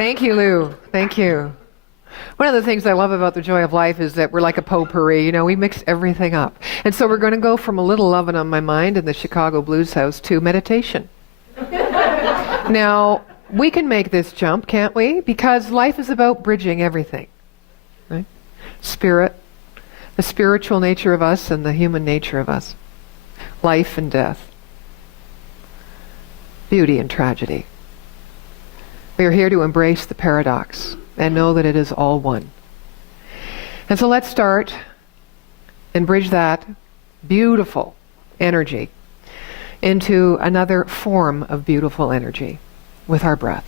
Thank you, Lou. Thank you. One of the things I love about the joy of life is that we're like a potpourri. You know, we mix everything up. And so we're going to go from a little lovin' on my mind in the Chicago Blues House to meditation. Now, we can make this jump, can't we? Because life is about bridging everything. Right? Spirit, the spiritual nature of us and the human nature of us. Life and death. Beauty and tragedy. We are here to embrace the paradox and know that it is all one. And so let's start and bridge that beautiful energy into another form of beautiful energy with our breath.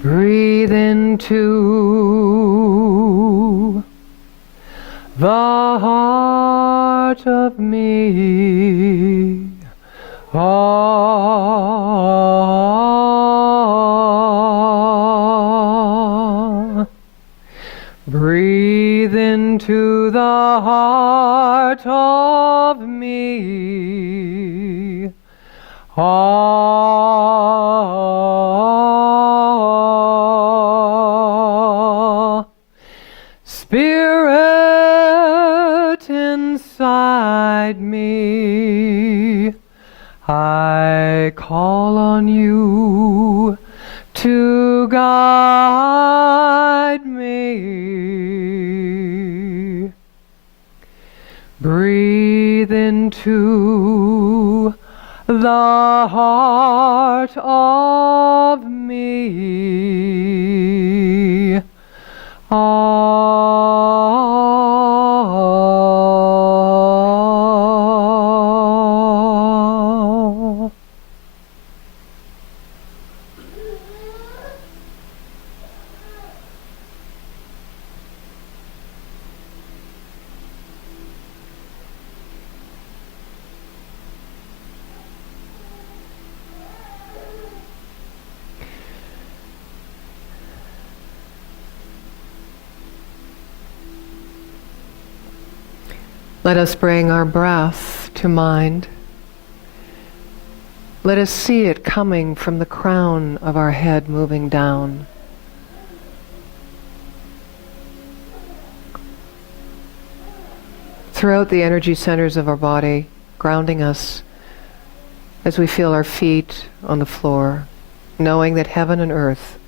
Breathe into the heart of me. Breathe into the heart of me. Spirit inside me, I call on you to guide me. Breathe into the heart of me. Let us bring our breath to mind. Let us see it coming from the crown of our head, moving down. Throughout the energy centers of our body, grounding us as we feel our feet on the floor, knowing that heaven and earth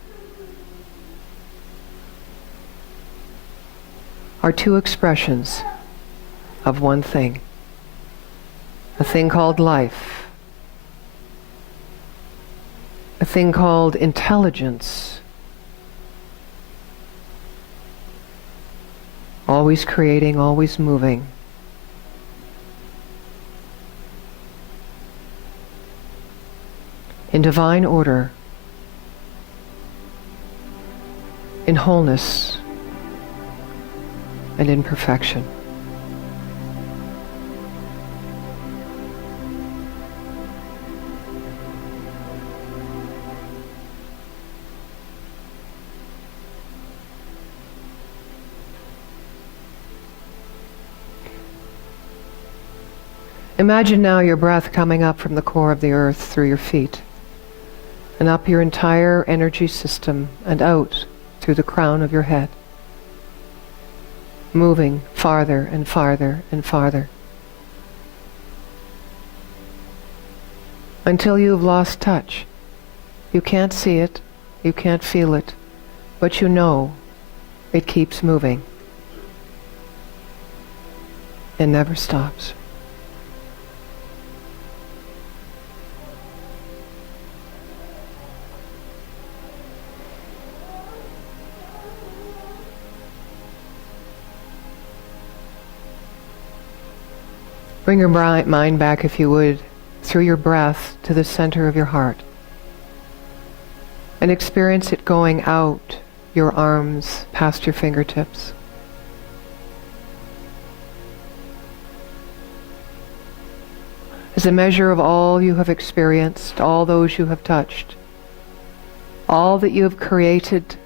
are two expressions of one thing, a thing called life, a thing called intelligence, always creating, always moving. In divine order, in wholeness, and in perfection. Imagine now your breath coming up from the core of the earth through your feet and up your entire energy system and out through the crown of your head, moving farther and farther and farther until you've lost touch. You can't see it, you can't feel it, but you know it keeps moving and never stops. Bring your mind back, if you would, through your breath to the center of your heart. And experience it going out your arms past your fingertips. As a measure of all you have experienced, all those you have touched, all that you have created,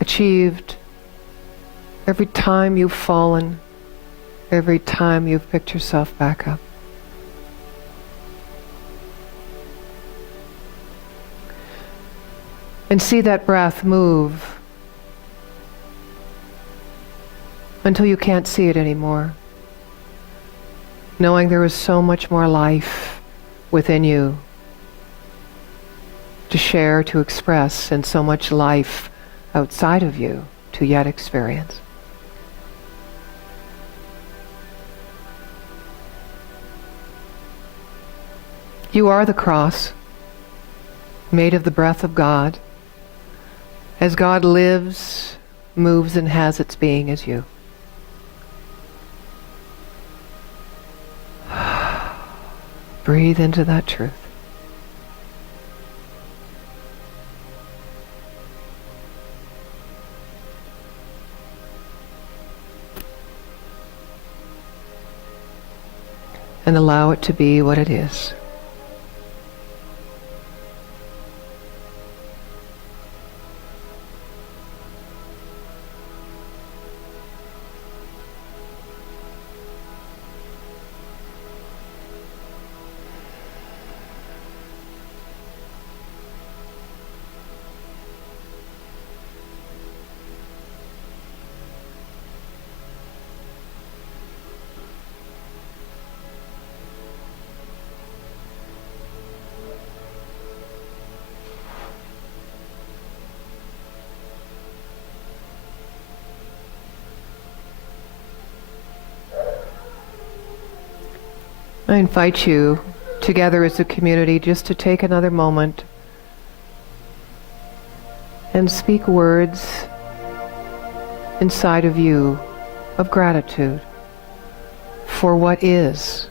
achieved, every time you've fallen, every time you've picked yourself back up. And see that breath move until you can't see it anymore, knowing there is so much more life within you to share, to express, and so much life outside of you to yet experience. You are the cross, made of the breath of God, as God lives, moves, and has its being as you. Breathe into that truth. And allow it to be what it is. I invite you, together as a community, just to take another moment and speak words inside of you of gratitude for what is,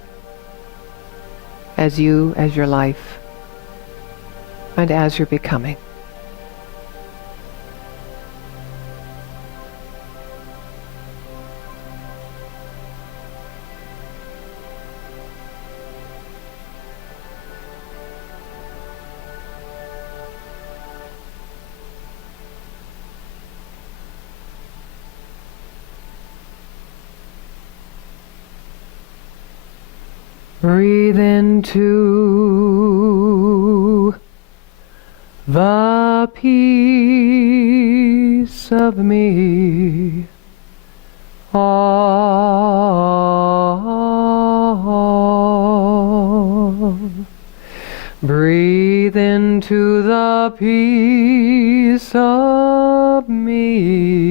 as you, as your life, and as you're becoming. Breathe into the peace of me. Breathe into the peace of me.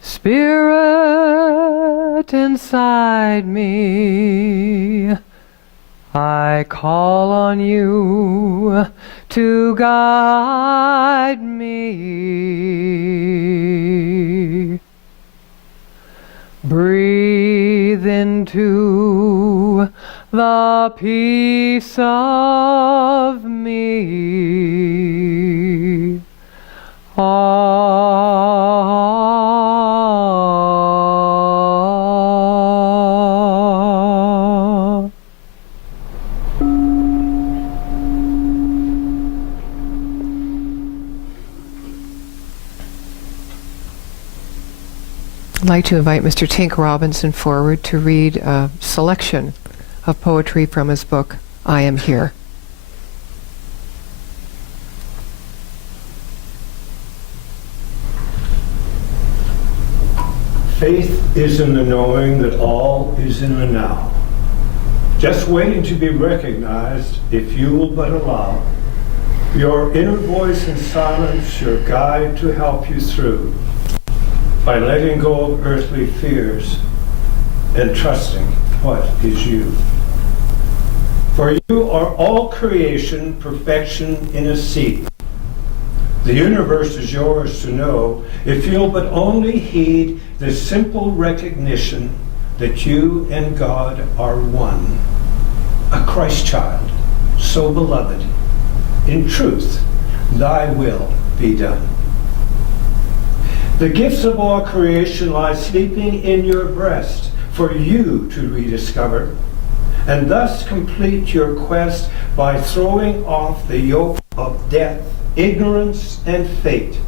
Spirit inside me, I call on you to guide me. Breathe into the peace of me. I'd like to invite Mr. Tink Robinson forward to read a selection of poetry from his book, I Am Here. Faith is in the knowing that all is in the now, just waiting to be recognized if you will but allow your inner voice in silence, your guide to help you through, by letting go of earthly fears and trusting what is you. For you are all creation, perfection in a seed. The universe is yours to know if you'll but only heed the simple recognition that you and God are one, a Christ child, so beloved. In truth, thy will be done. The gifts of all creation lie sleeping in your breast for you to rediscover, and thus complete your quest by throwing off the yoke of death, ignorance, and fate,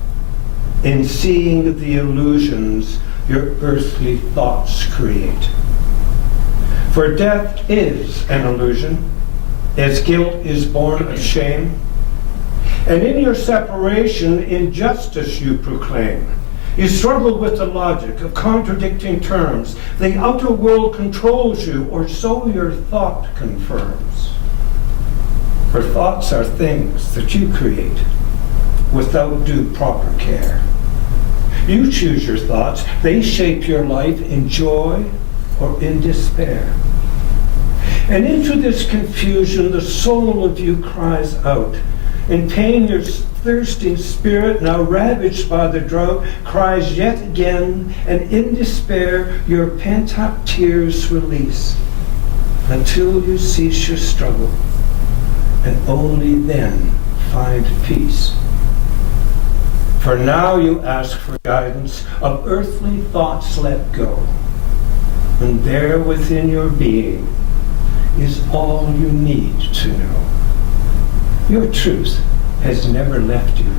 in seeing the illusions your earthly thoughts create. For death is an illusion, as guilt is born of shame, and in your separation, injustice you proclaim. You struggle with the logic of contradicting terms. The outer world controls you, or so your thought confirms. For thoughts are things that you create without due proper care. You choose your thoughts. They shape your life in joy or in despair. And into this confusion, the soul of you cries out. In pain, your thirsting spirit, now ravaged by the drought, cries yet again, and in despair, your pent-up tears release, until you cease your struggle, and only then find peace. For now you ask for guidance, of earthly thoughts let go, and there within your being is all you need to know. Your truth has never left you.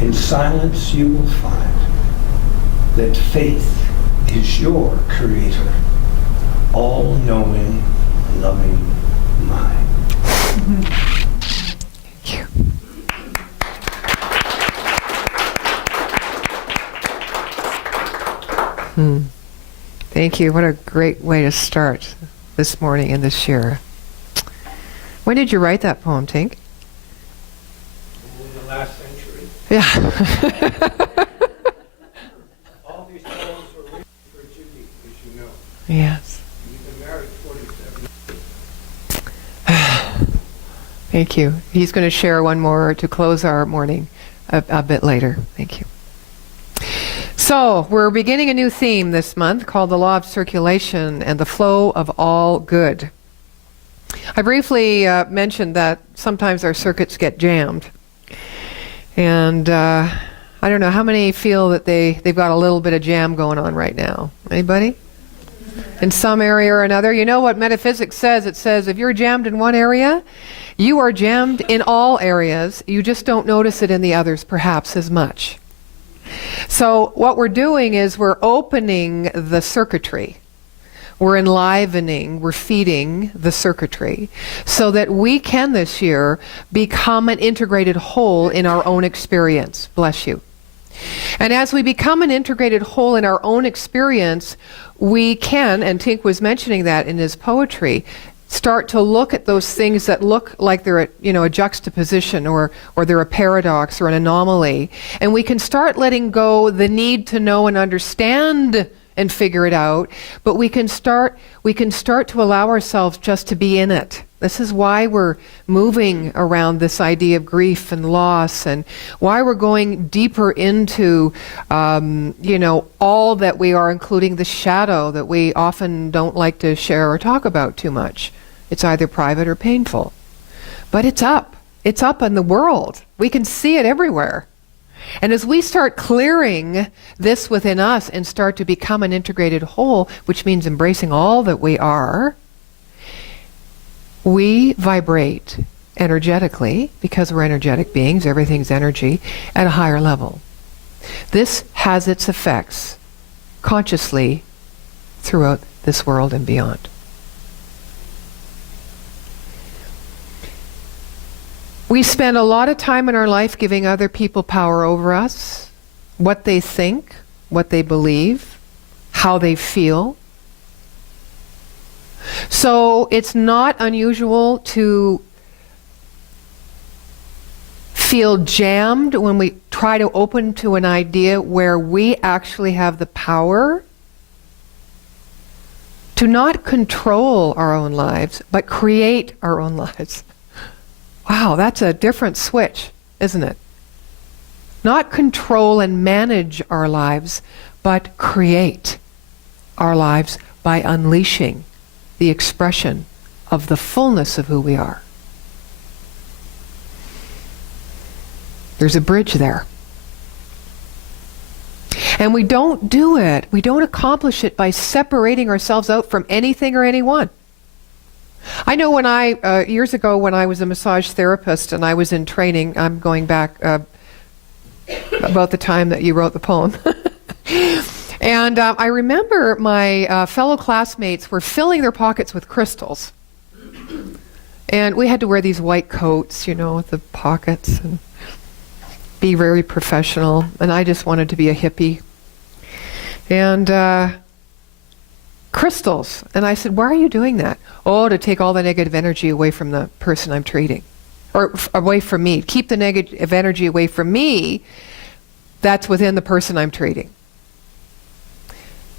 In silence you will find that faith is your creator, all-knowing, loving mind. Thank you. Thank you. What a great way to start this morning in this year. When did you write that poem, Tink? In the last century. Yeah. All these poems were written for Judy, as you know. Yes. You've been married 47 years. Thank you. He's going to share one more to close our morning a bit later. Thank you. So, we're beginning a new theme this month called the Law of Circulation and the Flow of All Good. I briefly mentioned that sometimes our circuits get jammed. And I don't know, how many feel that they've got a little bit of jam going on right now? Anybody? In some area or another? You know what metaphysics says? It says if you're jammed in one area, you are jammed in all areas. You just don't notice it in the others perhaps as much. So what we're doing is we're opening the circuitry. We're enlivening, we're feeding the circuitry so that we can this year become an integrated whole in our own experience. Bless you. And as we become an integrated whole in our own experience, we can, and Tink was mentioning that in his poetry, start to look at those things that look like they're a juxtaposition or they're a paradox or an anomaly. And we can start letting go the need to know and understand and figure it out, but we can start to allow ourselves just to be in it. This is why we're moving around this idea of grief and loss, and why we're going deeper into all that we are, including the shadow that we often don't like to share or talk about too much. It's either private or painful. But it's up. It's up in the world. We can see it everywhere. And as we start clearing this within us and start to become an integrated whole, which means embracing all that we are, we vibrate energetically, because we're energetic beings, everything's energy, at a higher level. This has its effects consciously throughout this world and beyond. We spend a lot of time in our life giving other people power over us, what they think, what they believe, how they feel. So it's not unusual to feel jammed when we try to open to an idea where we actually have the power to not control our own lives, but create our own lives. Wow, that's a different switch, isn't it? Not control and manage our lives, but create our lives by unleashing the expression of the fullness of who we are. There's a bridge there. And we don't do it, we don't accomplish it by separating ourselves out from anything or anyone. I know when years ago when I was a massage therapist and I was in training, I'm going back about the time that you wrote the poem. And I remember my fellow classmates were filling their pockets with crystals. And we had to wear these white coats, with the pockets and be very professional. And I just wanted to be a hippie. And crystals. And I said, why are you doing that? Oh, to take all the negative energy away from the person I'm treating. Or away from me. Keep the negative energy away from me that's within the person I'm treating.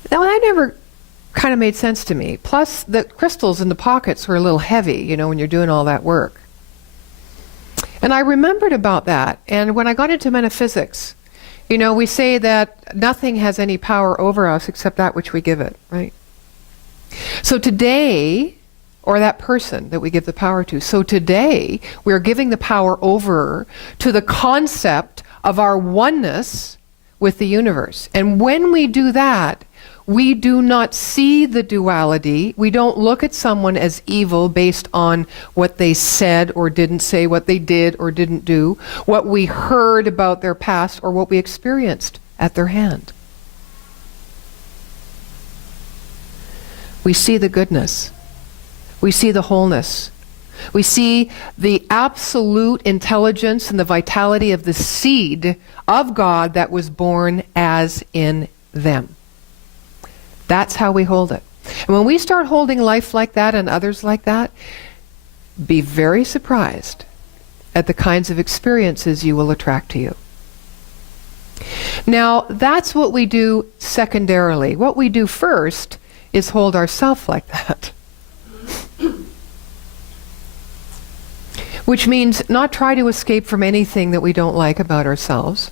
Now, that never kind of made sense to me. Plus, the crystals in the pockets were a little heavy, when you're doing all that work. And I remembered about that. And when I got into metaphysics, we say that nothing has any power over us except that which we give it, right? So today, or that person that we give the power to, so today we're giving the power over to the concept of our oneness with the universe. And when we do that, we do not see the duality. We don't look at someone as evil based on what they said or didn't say, what they did or didn't do, what we heard about their past, or what we experienced at their hand. We see the goodness. We see the wholeness. We see the absolute intelligence and the vitality of the seed of God that was born as in them. That's how we hold it. And when we start holding life like that and others like that, be very surprised at the kinds of experiences you will attract to you. Now, that's what we do secondarily. What we do first is hold ourselves like that. Which means not try to escape from anything that we don't like about ourselves,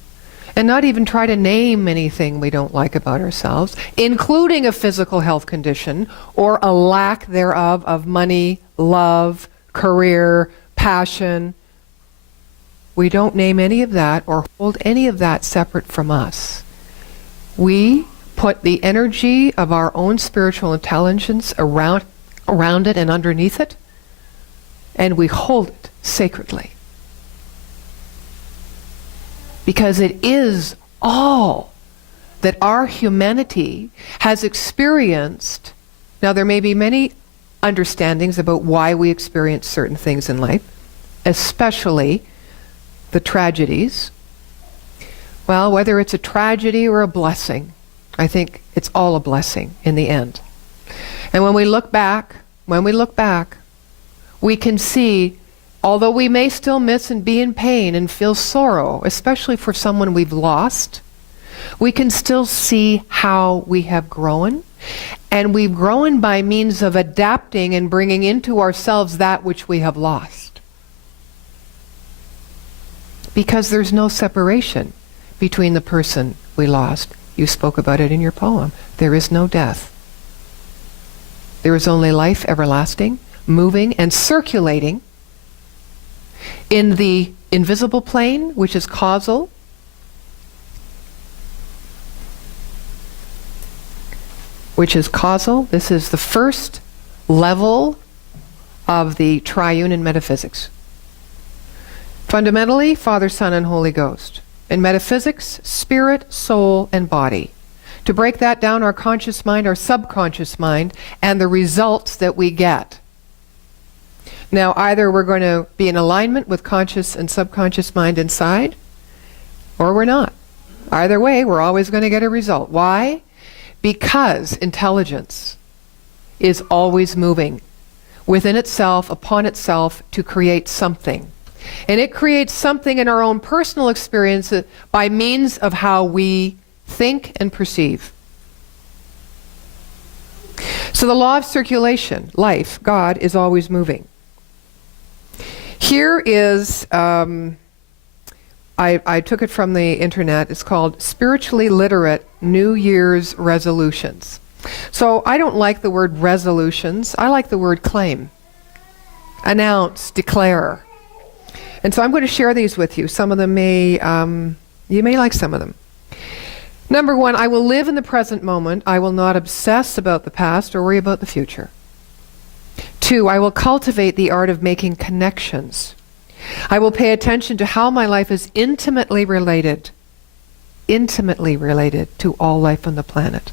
and not even try to name anything we don't like about ourselves, including a physical health condition or a lack thereof of money, love, career, passion. We don't name any of that or hold any of that separate from us. We put the energy of our own spiritual intelligence around it and underneath it, and we hold it sacredly. Because it is all that our humanity has experienced. Now, there may be many understandings about why we experience certain things in life, especially the tragedies. Well, whether it's a tragedy or a blessing, I think it's all a blessing in the end. And when we look back, we can see, although we may still miss and be in pain and feel sorrow, especially for someone we've lost, we can still see how we have grown. And we've grown by means of adapting and bringing into ourselves that which we have lost. Because there's no separation between the person we lost. You spoke about it in your poem. There is no death. There is only life everlasting, moving and circulating in the invisible plane, which is causal. This is the first level of the triune in metaphysics. Fundamentally, Father, Son, and Holy Ghost. In metaphysics, spirit, soul, and body. To break that down, our conscious mind, our subconscious mind, and the results that we get. Now, either we're going to be in alignment with conscious and subconscious mind inside, or we're not. Either way, we're always going to get a result. Why? Because intelligence is always moving within itself, upon itself, to create something. And it creates something in our own personal experience by means of how we think and perceive. So the law of circulation, life, God, is always moving. Here is, I took it from the internet, it's called Spiritually Literate New Year's Resolutions. So I don't like the word resolutions, I like the word claim. Announce, declare. And so I'm going to share these with you. Some of them you may like some of them. Number 1, I will live in the present moment. I will not obsess about the past or worry about the future. 2, I will cultivate the art of making connections. I will pay attention to how my life is intimately related to all life on the planet.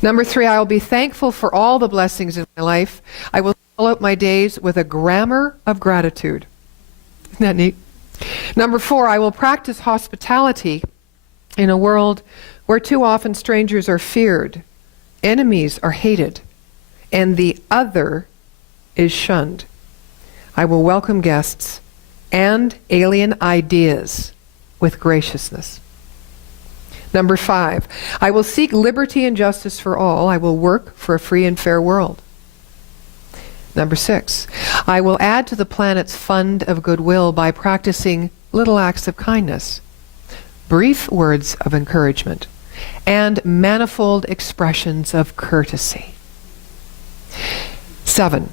Number 3, I will be thankful for all the blessings in my life. I will fill out my days with a grammar of gratitude. Isn't that neat? Number 4, I will practice hospitality in a world where too often strangers are feared, enemies are hated, and the other is shunned. I will welcome guests and alien ideas with graciousness. Number 5, I will seek liberty and justice for all. I will work for a free and fair world. Number 6, I will add to the planet's fund of goodwill by practicing little acts of kindness, brief words of encouragement, and manifold expressions of courtesy. 7,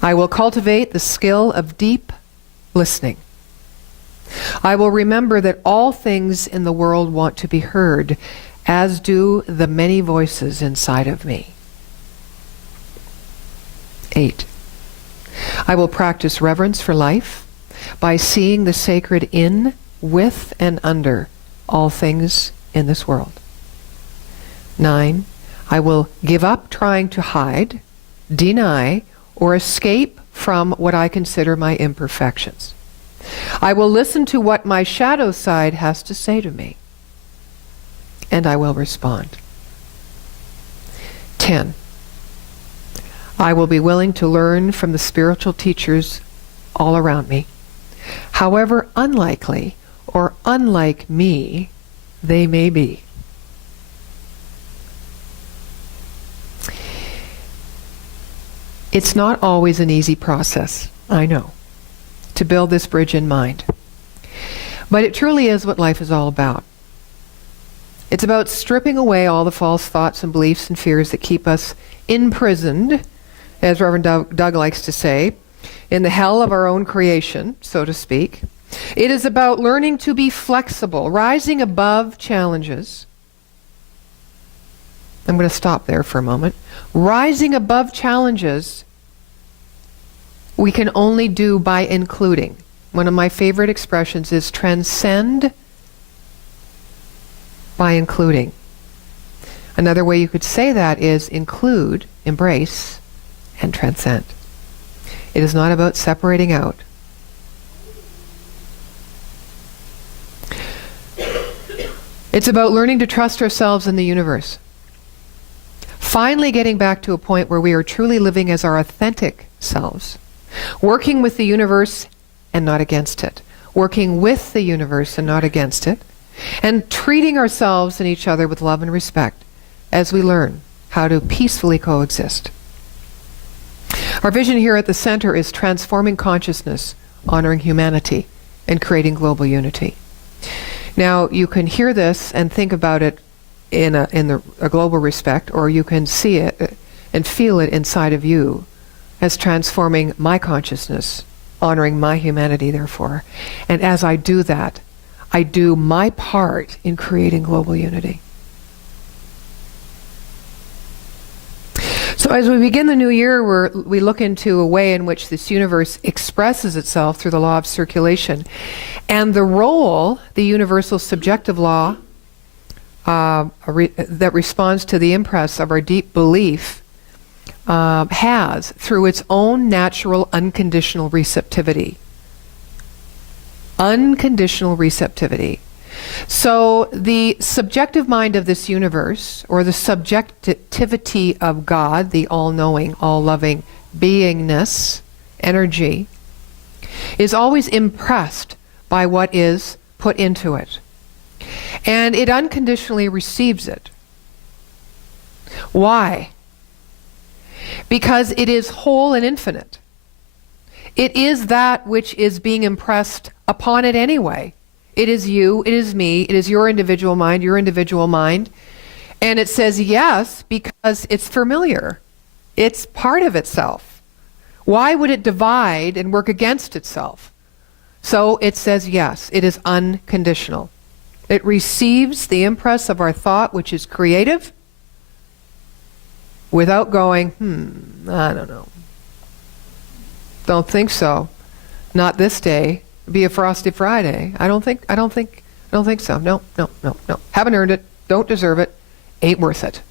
I will cultivate the skill of deep listening. I will remember that all things in the world want to be heard, as do the many voices inside of me. 8, I will practice reverence for life by seeing the sacred in, with, and under all things in this world. 9, I will give up trying to hide, deny, or escape from what I consider my imperfections. I will listen to what my shadow side has to say to me, and I will respond. 10, I will be willing to learn from the spiritual teachers all around me, however unlikely or unlike me they may be. It's not always an easy process, I know, to build this bridge in mind. But it truly is what life is all about. It's about stripping away all the false thoughts and beliefs and fears that keep us imprisoned, as Reverend Doug likes to say, in the hell of our own creation, so to speak. It is about learning to be flexible, rising above challenges. I'm going to stop there for a moment. Rising above challenges we can only do by including. One of my favorite expressions is transcend by including. Another way you could say that is include, embrace, and transcend. It is not about separating out. It's about learning to trust ourselves in the universe. Finally getting back to a point where we are truly living as our authentic selves. Working with the universe and not against it. Working with the universe and not against it. And treating ourselves and each other with love and respect as we learn how to peacefully coexist. Our vision here at the center is transforming consciousness, honoring humanity, and creating global unity. Now, you can hear this and think about it in a global respect, or you can see it and feel it inside of you as transforming my consciousness, honoring my humanity, therefore. And as I do that, I do my part in creating global unity. So as we begin the new year, we look into a way in which this universe expresses itself through the law of circulation, and the role the universal subjective law that responds to the impress of our deep belief has through its own natural unconditional receptivity. Unconditional receptivity. So the subjective mind of this universe, or the subjectivity of God, the all-knowing, all-loving beingness, energy, is always impressed by what is put into it. And it unconditionally receives it. Why? Because it is whole and infinite. It is that which is being impressed upon it anyway. It is you, it is me, it is your individual mind, and it says yes because it's familiar. It's part of itself. Why would it divide and work against itself? So it says yes, it is unconditional. It receives the impress of our thought, which is creative, without going, I don't know. Don't think so. Not this day. Be a frosty Friday. I don't think so. No. Haven't earned it. Don't deserve it. Ain't worth it.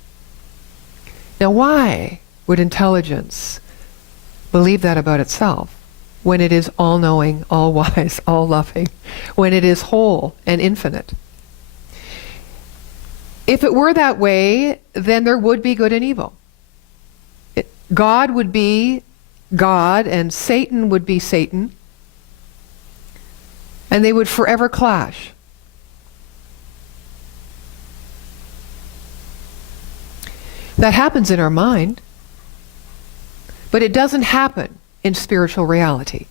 Now why would intelligence believe that about itself when it is all-knowing, all-wise, all-loving, when it is whole and infinite? If it were that way, then there would be good and evil. God would be God and Satan would be Satan. And they would forever clash. That happens in our mind, but it doesn't happen in spiritual reality.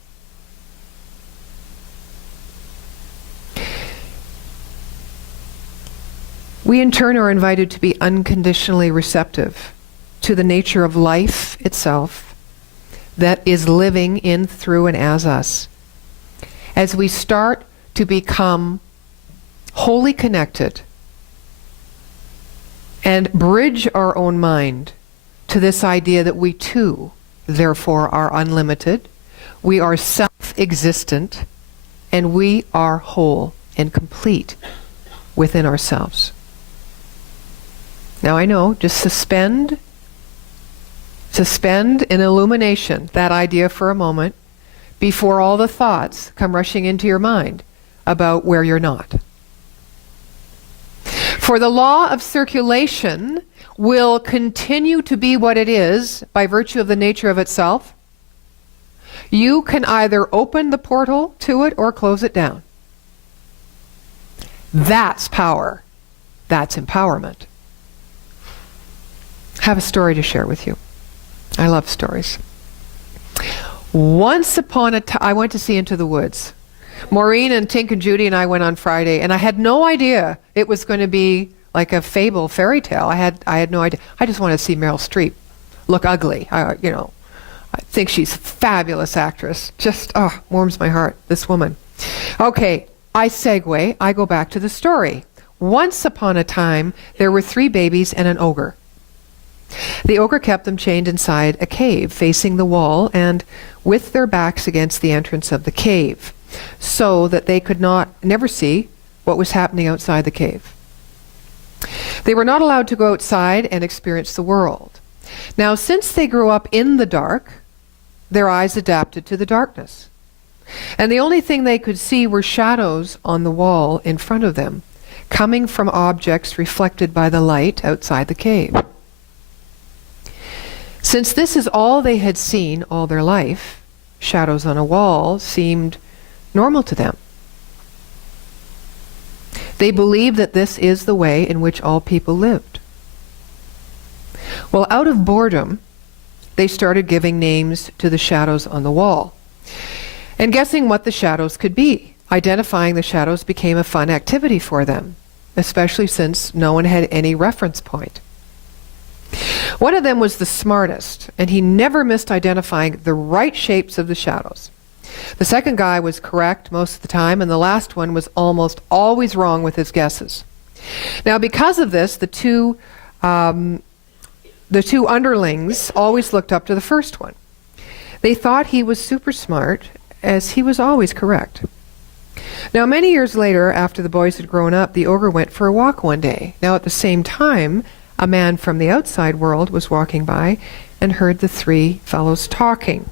We in turn are invited to be unconditionally receptive to the nature of life itself that is living in, through, and as us. As we start to become wholly connected and bridge our own mind to this idea that we too, therefore, are unlimited, we are self-existent, and we are whole and complete within ourselves. Now I know, just suspend in illumination that idea for a moment before all the thoughts come rushing into your mind about where you're not. For the law of circulation will continue to be what it is by virtue of the nature of itself. You can either open the portal to it or close it down. That's power. That's empowerment. I have a story to share with you. I love stories. Once upon a time, I went to see Into the Woods. Maureen and Tink and Judy and I went on Friday, and I had no idea it was going to be like a fable fairy tale. I had no idea. I just wanted to see Meryl Streep look ugly. I think she's a fabulous actress. Just, warms my heart, this woman. Okay, I segue. I go back to the story. Once upon a time, there were 3 babies and an ogre. The ogre kept them chained inside a cave, facing the wall and with their backs against the entrance of the cave, so that they could never see what was happening outside the cave. They were not allowed to go outside and experience the world. Now, since they grew up in the dark, their eyes adapted to the darkness. And the only thing they could see were shadows on the wall in front of them, coming from objects reflected by the light outside the cave. Since this is all they had seen all their life, shadows on a wall seemed normal to them. They believed that this is the way in which all people lived. Well, out of boredom, they started giving names to the shadows on the wall and guessing what the shadows could be. Identifying the shadows became a fun activity for them, especially since no one had any reference point. One of them was the smartest, and he never missed identifying the right shapes of the shadows. The second guy was correct most of the time, and the last one was almost always wrong with his guesses. Now, because of this, the two underlings always looked up to the first one. They thought he was super smart, as he was always correct. Now, many years later, after the boys had grown up, the ogre went for a walk one day. Now, at the same time, a man from the outside world was walking by and heard the three fellows talking.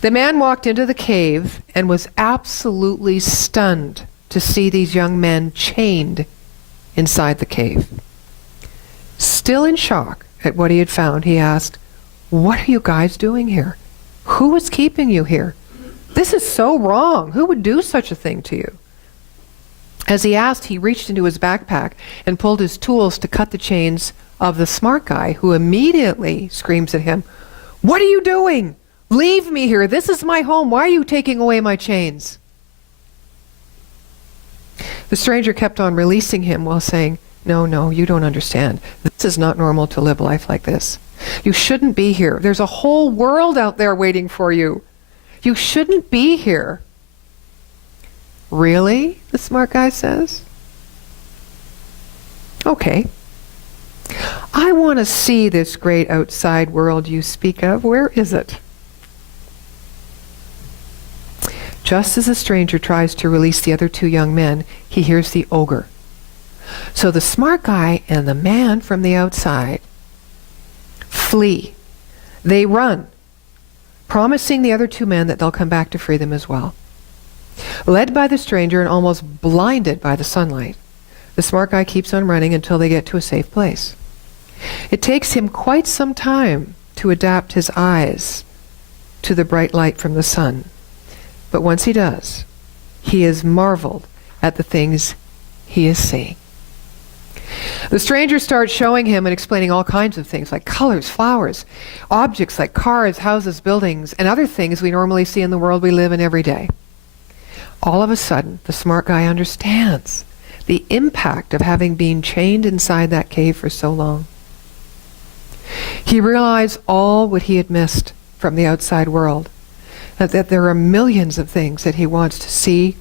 The man walked into the cave and was absolutely stunned to see these young men chained inside the cave. Still in shock at what he had found, he asked, "What are you guys doing here? Who is keeping you here? This is so wrong. Who would do such a thing to you?" As he asked, he reached into his backpack and pulled his tools to cut the chains of the smart guy, who immediately screams at him, "What are you doing? Leave me here. This is my home. Why are you taking away my chains?" The stranger kept on releasing him while saying, No, you don't understand. This is not normal to live life like this. You shouldn't be here. There's a whole world out there waiting for you. You shouldn't be here." "Really?" the smart guy says. "Okay. I want to see this great outside world you speak of. Where is it?" Just as the stranger tries to release the other two young men, he hears the ogre. So the smart guy and the man from the outside flee. They run, promising the other two men that they'll come back to free them as well. Led by the stranger and almost blinded by the sunlight, the smart guy keeps on running until they get to a safe place. It takes him quite some time to adapt his eyes to the bright light from the sun. But once he does, he is marveled at the things he is seeing. The stranger starts showing him and explaining all kinds of things like colors, flowers, objects like cars, houses, buildings, and other things we normally see in the world we live in every day. All of a sudden, the smart guy understands the impact of having been chained inside that cave for so long. He realized all what he had missed from the outside world, that there are millions of things that he wants to see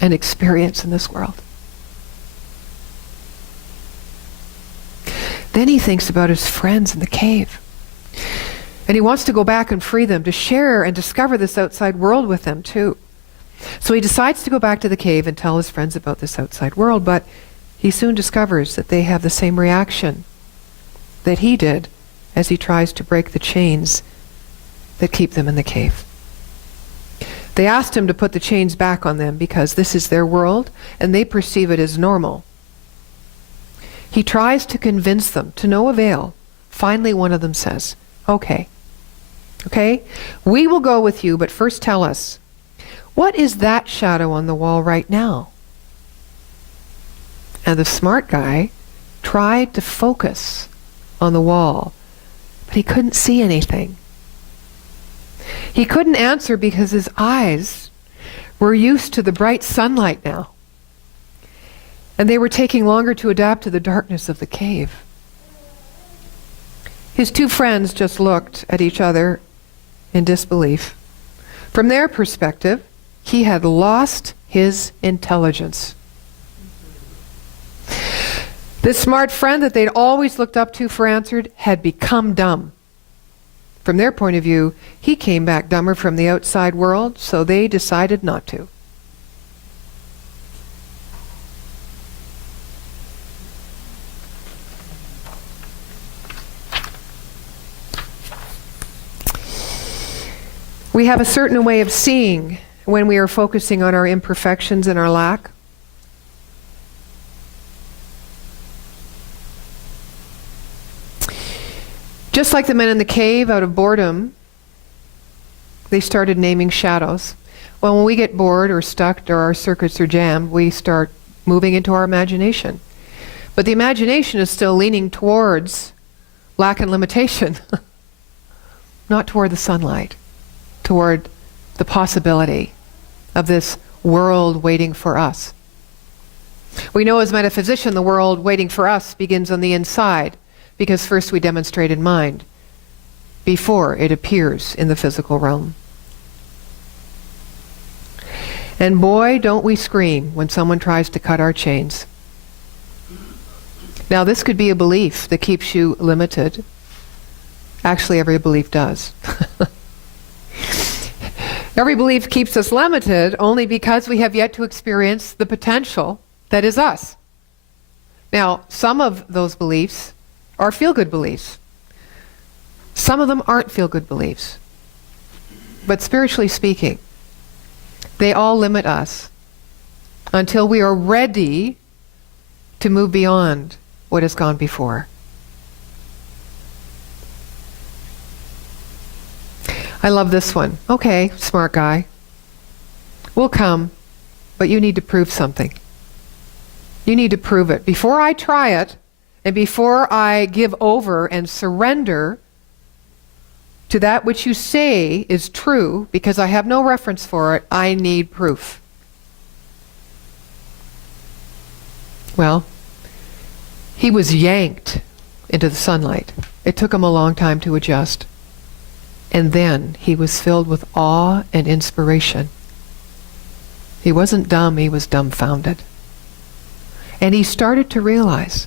and experience in this world. Then he thinks about his friends in the cave. And he wants to go back and free them, to share and discover this outside world with them too. So he decides to go back to the cave and tell his friends about this outside world, but he soon discovers that they have the same reaction that he did as he tries to break the chains that keep them in the cave. They asked him to put the chains back on them because this is their world and they perceive it as normal. He tries to convince them, to no avail. Finally, one of them says, Okay, we will go with you, but first tell us, what is that shadow on the wall right now?" And the smart guy tried to focus on the wall, but he couldn't see anything. He couldn't answer because his eyes were used to the bright sunlight now, and they were taking longer to adapt to the darkness of the cave. His two friends just looked at each other in disbelief. From their perspective, he had lost his intelligence. This smart friend that they'd always looked up to for answers had become dumb. From their point of view, he came back dumber from the outside world, so they decided not to. We have a certain way of seeing when we are focusing on our imperfections and our lack. Just like the men in the cave, out of boredom, they started naming shadows. Well, when we get bored or stuck or our circuits are jammed, we start moving into our imagination. But the imagination is still leaning towards lack and limitation, not toward the sunlight, toward the possibility of this world waiting for us. We know as metaphysician, the world waiting for us begins on the inside, because first we demonstrate in mind before it appears in the physical realm. And boy, don't we scream when someone tries to cut our chains. Now, this could be a belief that keeps you limited. Actually, every belief does. Every belief keeps us limited only because we have yet to experience the potential that is us. Now, some of those beliefs are feel-good beliefs. Some of them aren't feel-good beliefs. But spiritually speaking, they all limit us until we are ready to move beyond what has gone before. I love this one. Okay, smart guy. We'll come, but you need to prove something. You need to prove it. Before I try it, and before I give over and surrender to that which you say is true, because I have no reference for it, I need proof. Well, he was yanked into the sunlight. It took him a long time to adjust. And then he was filled with awe and inspiration. He wasn't dumb, he was dumbfounded. And he started to realize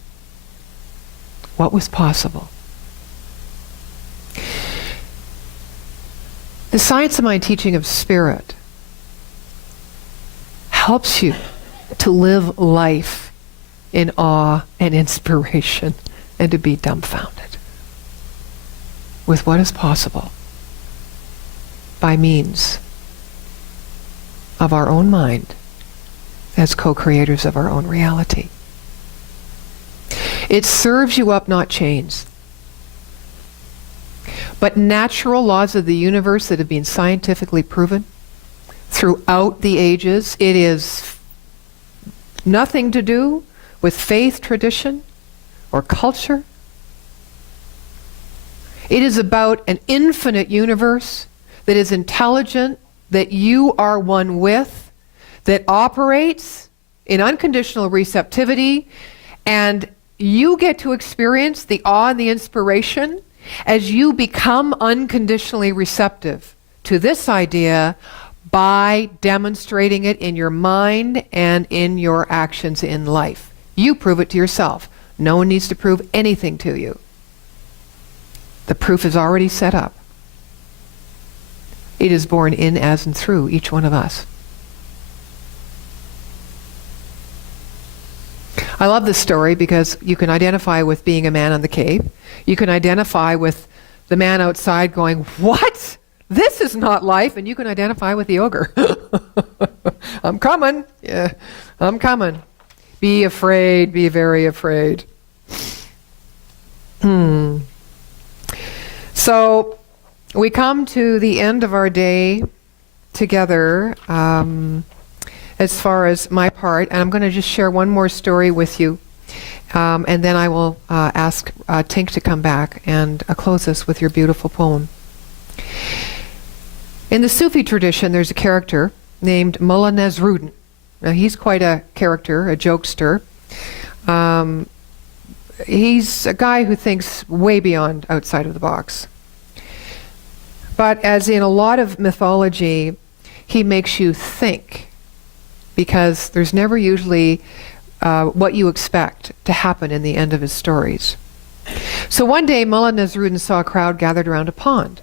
what was possible. The Science of Mind teaching of spirit helps you to live life in awe and inspiration and to be dumbfounded with what is possible by means of our own mind as co-creators of our own reality. It serves you up, not chains, but natural laws of the universe that have been scientifically proven throughout the ages. It is nothing to do with faith, tradition, or culture. It is about an infinite universe that is intelligent, that you are one with, that operates in unconditional receptivity, and you get to experience the awe and the inspiration as you become unconditionally receptive to this idea by demonstrating it in your mind and in your actions in life. You prove it to yourself. No one needs to prove anything to you. The proof is already set up. It is born in, as, and through each one of us. I love this story because you can identify with being a man in the cave. You can identify with the man outside going, "What? This is not life." And you can identify with the ogre. I'm coming. Yeah, I'm coming. Be afraid. Be very afraid. So we come to the end of our day together, as far as my part, and I'm going to just share one more story with you, and then I will ask Tink to come back and close us with your beautiful poem. In the Sufi tradition, there's a character named Mullah Nasruddin. Now, he's quite a character, a jokester. He's a guy who thinks way beyond outside of the box. But as in a lot of mythology, he makes you think, because there's never usually what you expect to happen in the end of his stories. So one day, Mullah Nasruddin saw a crowd gathered around a pond.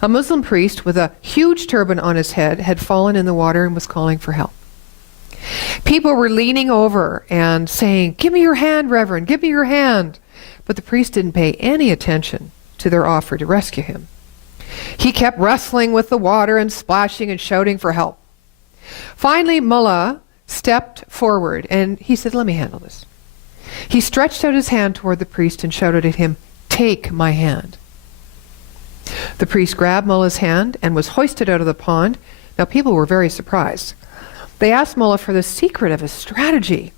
A Muslim priest with a huge turban on his head had fallen in the water and was calling for help. People were leaning over and saying, "Give me your hand, Reverend, give me your hand." But the priest didn't pay any attention to their offer to rescue him. He kept wrestling with the water and splashing and shouting for help. Finally, Mullah stepped forward and he said, "Let me handle this." He stretched out his hand toward the priest and shouted at him, "Take my hand." The priest grabbed Mullah's hand and was hoisted out of the pond. Now, people were very surprised. They asked Mullah for the secret of his strategy.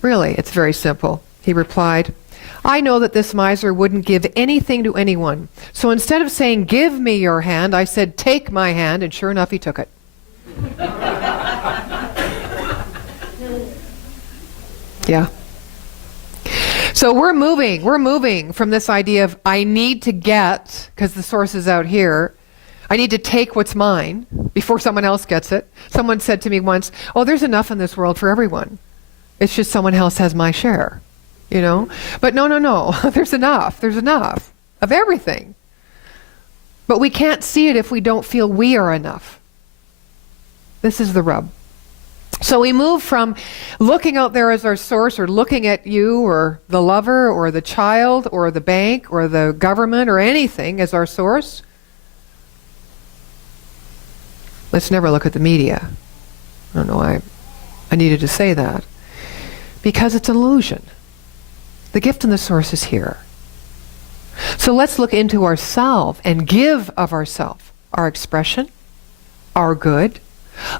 "Really, it's very simple," he replied. "I know that this miser wouldn't give anything to anyone. So instead of saying, 'Give me your hand,' I said, 'Take my hand,' and sure enough, he took it." Yeah. So we're moving from this idea of I need to get, because the source is out here, I need to take what's mine before someone else gets it. Someone said to me once, "Oh, there's enough in this world for everyone. It's just someone else has my share." You know? But no. There's enough of everything. But we can't see it if we don't feel we are enough. This is the rub. So we move from looking out there as our source, or looking at you or the lover or the child or the bank or the government or anything as our source. Let's never look at the media. I don't know why I needed to say that. Because it's an illusion. The gift and the source is here. So let's look into ourself and give of ourself, our expression, our good.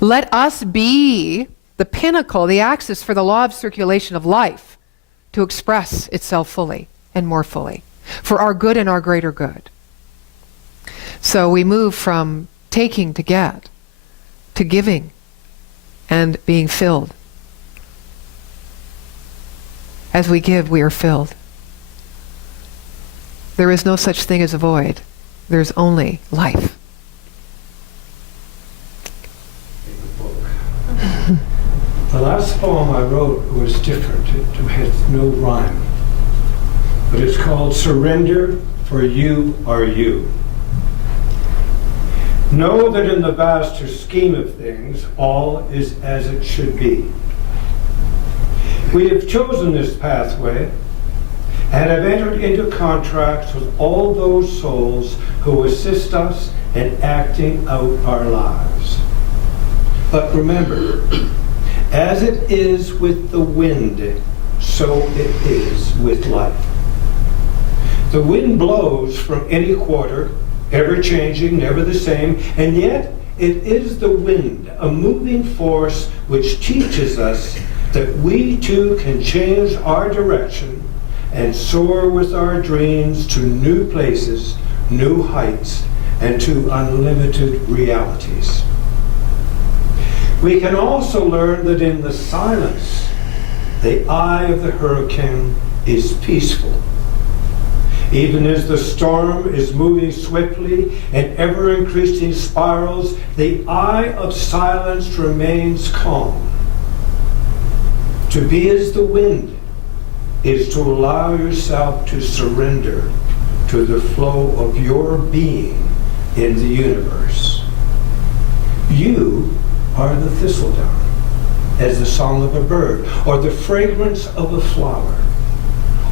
Let us be the pinnacle, the axis for the law of circulation of life to express itself fully and more fully for our good and our greater good. So we move from taking to get, to giving and being filled. As we give, we are filled. There is no such thing as a void. There's only life. The last poem I wrote was different. It had no rhyme. But it's called Surrender, for You Are You. Know that in the vaster scheme of things, all is as it should be. We have chosen this pathway and have entered into contracts with all those souls who assist us in acting out our lives. But remember, as it is with the wind, so it is with life. The wind blows from any quarter, ever changing, never the same, and yet it is the wind, a moving force which teaches us that we too can change our direction and soar with our dreams to new places, new heights, and to unlimited realities. We can also learn that in the silence, the eye of the hurricane is peaceful. Even as the storm is moving swiftly in ever-increasing spirals, the eye of silence remains calm. To be as the wind is to allow yourself to surrender to the flow of your being in the universe. You are the thistledown, as the song of a bird, or the fragrance of a flower,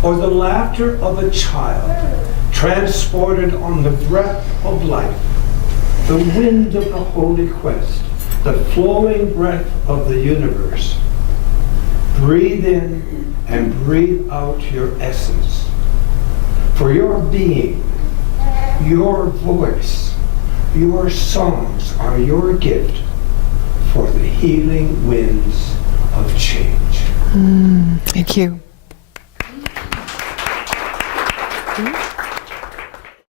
or the laughter of a child, transported on the breath of life, the wind of the holy quest, the flowing breath of the universe. Breathe in and breathe out your essence. For your being, your voice, your songs are your gift for the healing winds of change. Thank you.